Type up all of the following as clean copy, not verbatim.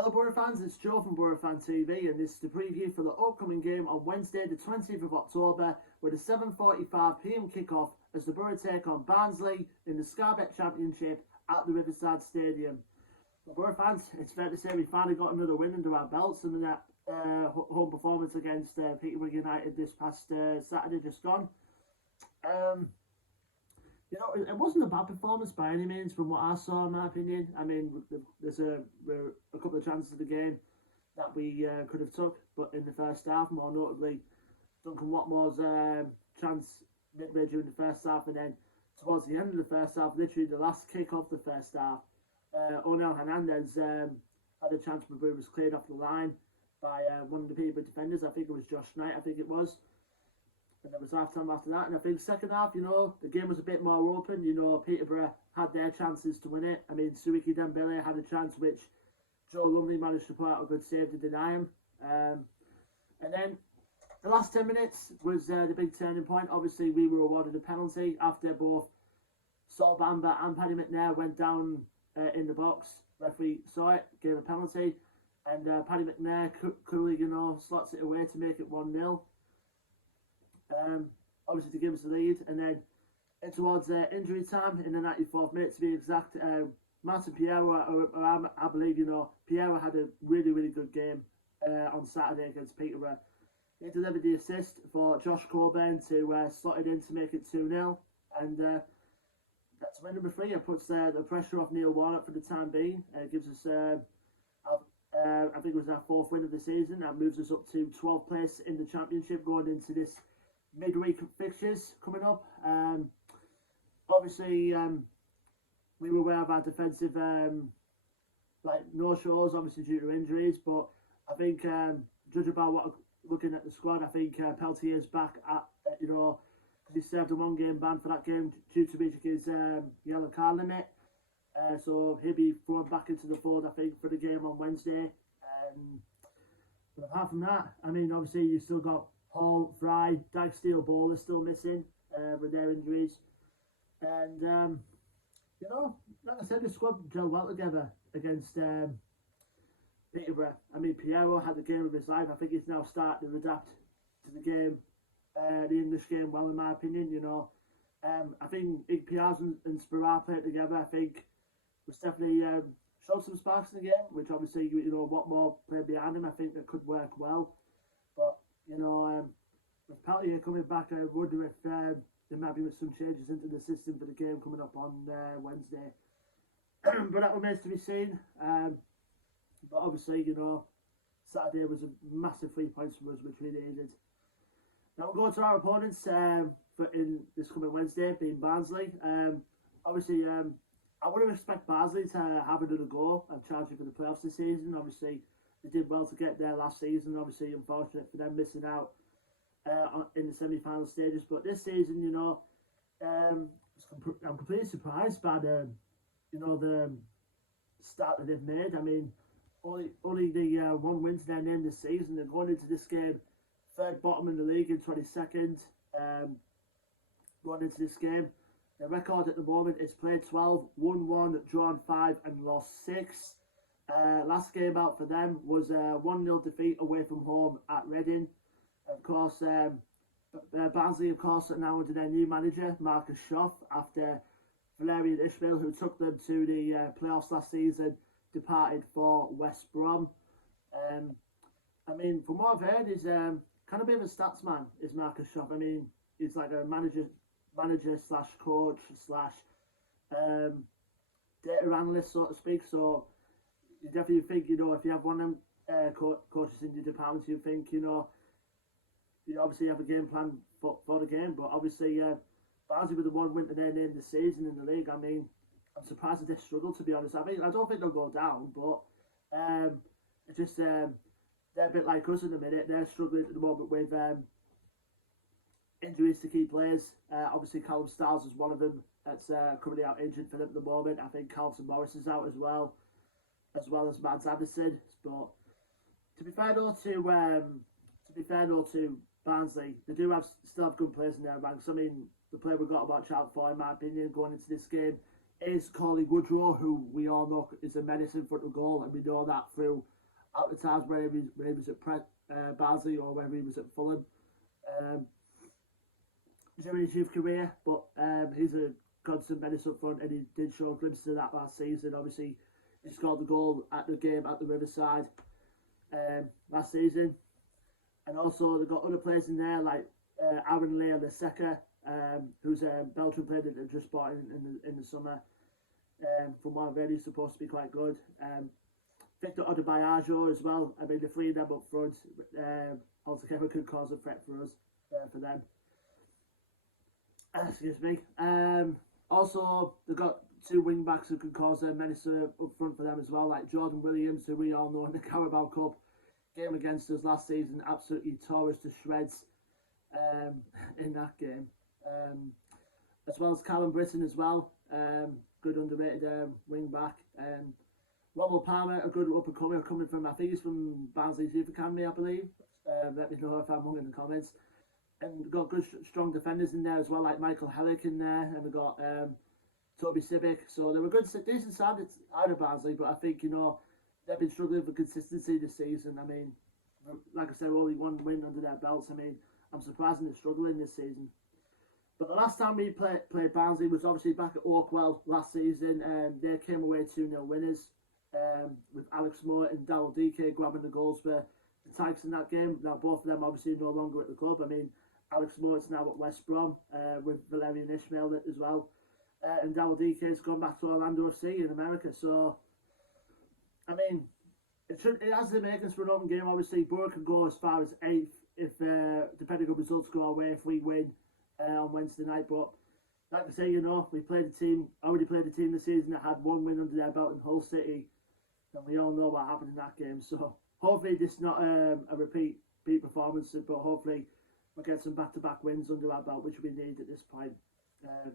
Hello Boro fans, it's Joe from Boro Fan TV and this is the preview for the upcoming game on Wednesday the 20th of October with a 7:45pm kickoff as the Boro take on Barnsley in the Scarbet Championship at the Riverside Stadium. For Boro fans, it's fair to say we finally got another win under our belts and that home performance against Peterborough United this past Saturday just gone. You know, it wasn't a bad performance by any means from what I saw, in my opinion. I mean, there's a couple of chances of the game that we could have took, but in the first half, more notably, Duncan Watmore's chance midway during the first half, and then towards the end of the first half, literally the last kick of the first half, Onel Hernandez had a chance where it was cleared off the line by one of the Peterborough defenders. I think it was Josh Knight, I think it was. And there was half time after that, and I think second half, you know, the game was a bit more open. You know, Peterborough had their chances to win it. I mean, Suiki Dembele had a chance which Joe Lumley managed to put out a good save to deny him. And then the last 10 minutes was the big turning point. Obviously, we were awarded a penalty after both Saul Bamba and Paddy McNair went down in the box. Referee saw it, gave a penalty, and Paddy McNair coolly, you know, slots it away to make it 1-0. Obviously to give us the lead, and then towards injury time in the 94th minute to be exact, Martin Piero, I believe, you know, Piero had a really good game on Saturday against Peterborough. He delivered the assist for Josh Coburn to slot it in to make it 2-0, and that's win number 3. It puts the pressure off Neil Warnock for the time being. Gives us, I think it was our 4th win of the season. That moves us up to 12th place in the championship going into this midweek fixtures coming up. Obviously, we were aware of our defensive no-shows, obviously due to injuries, but I think judging by what looking at the squad, I think Peltier's back at you know, because he served a 1-game ban for that game due to reaching his yellow card limit. So he'll be thrown back into the fold, I think, for the game on Wednesday. But apart from that, I mean, obviously you still got Hall, Fry, Tykes, Ball are still missing with their injuries. And, you know, like I said, the squad gelled well together against Peterborough. I mean, Piero had the game of his life. I think he's now starting to adapt to the game, the English game well, in my opinion, you know. I think Piaz and Spirar played together, I think, was definitely showed some sparks in the game, which obviously, you know, Watmore played behind him. I think that could work well. But you know, with Peltier coming back, I wonder if there might be some changes into the system for the game coming up on Wednesday. But that remains to be seen. But obviously, you know, Saturday was a massive 3 points for us, which we needed. Now we'll go to our opponents for in this coming Wednesday, being Barnsley. Obviously, I wouldn't expect Barnsley to have another go and challenging for the playoffs this season. Obviously, they did well to get there last season. Obviously, unfortunate for them missing out in the semi-final stages. But this season, you know, I'm completely surprised by the start that they've made. I mean, only the 1 win to their name this season. They're going into this game 3rd bottom in the league in 22nd. Going into this game, their record at the moment is played 12, won 1, drawn 5, and lost 6. Last game out for them was a 1-0 defeat away from home at Reading. Of course, Barnsley, of course, are now under their new manager, Marcus Schoff, after Valerian Ishmael, who took them to the playoffs last season, departed for West Brom. I mean, from what I've heard, he's kind of a bit of a stats man, is Marcus Schoff. I mean, he's like a manager slash coach slash data analyst, so to speak. So you definitely think, you know, if you have one of them coaches in your department, you think, you know, you obviously have a game plan for the game. But obviously, Barnsley with the 1 win to their name this season in the league, I mean, I'm surprised that they struggle, to be honest. I mean, I don't think they'll go down, but it's just they're a bit like us in the minute. They're struggling at the moment with injuries to key players. Obviously, Callum Stiles is one of them that's currently out injured for them at the moment. I think Carlton Morris is out as well as Mads Anderson. But to be fair though to Barnsley, they do still have good players in their ranks. I mean, the player we've got to watch out for, in my opinion, going into this game is Coley Woodrow, who we all know is a menace in front of goal, and we know that through out the times when he was at Barnsley or when he was at Fulham. During his youth career, but he's a constant menace up front, and he did show glimpses of that last season. Obviously, he scored the goal at the game at the Riverside last season, and also they've got other players in there like Aaron Leseca, who's a Belgian player that they've just bought in the summer. From what I've heard, he's supposed to be quite good. Victor Odebayajo as well. I mean, the three of them up front altogether could cause a threat for us, for them. Excuse me. Also, they've got two wing backs who can cause a menace up front for them as well, like Jordan Williams, who we all know in the Carabao Cup game against us last season, absolutely tore us to shreds in that game. As well as Callum Britton as well, good underrated wing back. Rommel Palmer, a good up-and-comer, coming from, I think he's from Barnsley's Youth Academy, I believe. Let me know if I'm wrong in the comments. And we've got good, strong defenders in there as well, like Michael Hellick in there, and we've got Toby Sibic. So they were good, decent standards out of Barnsley, but I think, they've been struggling for consistency this season. I mean, like I said, only one win under their belts. I mean, I'm surprised they're struggling this season. But the last time we played Barnsley was obviously back at Oakwell last season, and they came away 2-0 winners, with Alex Moore and Darryl DK grabbing the goals for the Tykes in that game. Now, both of them obviously no longer at the club. I mean, Alex Moore is now at West Brom with Valerian Ishmael as well. And Darryl DK has gone back to Orlando FC in America. So, I mean, it has the makings for an open game. Obviously, Boro can go as far as 8th if, depending on results go our way, if we win on Wednesday night. But, like I say, we already played a team this season that had one win under their belt in Hull City. And we all know what happened in that game. So, hopefully this is not a repeat performance, but hopefully we'll get some back-to-back wins under our belt, which we need at this point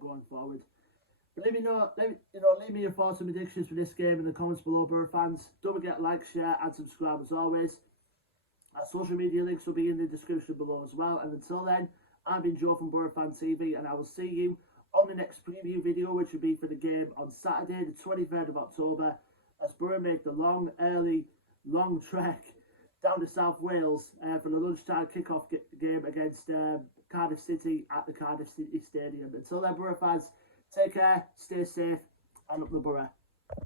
going forward. But let me know, leave me your thoughts and predictions for this game in the comments below, Boro fans. Don't forget to like, share, and subscribe as always. Our social media links will be in the description below as well. And until then, I've been Joe from Boro Fan TV, and I will see you on the next preview video, which will be for the game on Saturday, the 23rd of October, as Boro make the long trek down to South Wales for the lunchtime kickoff game against Cardiff City at the Cardiff City Stadium. Until then, Boro fans, take care, stay safe, and up the Boro.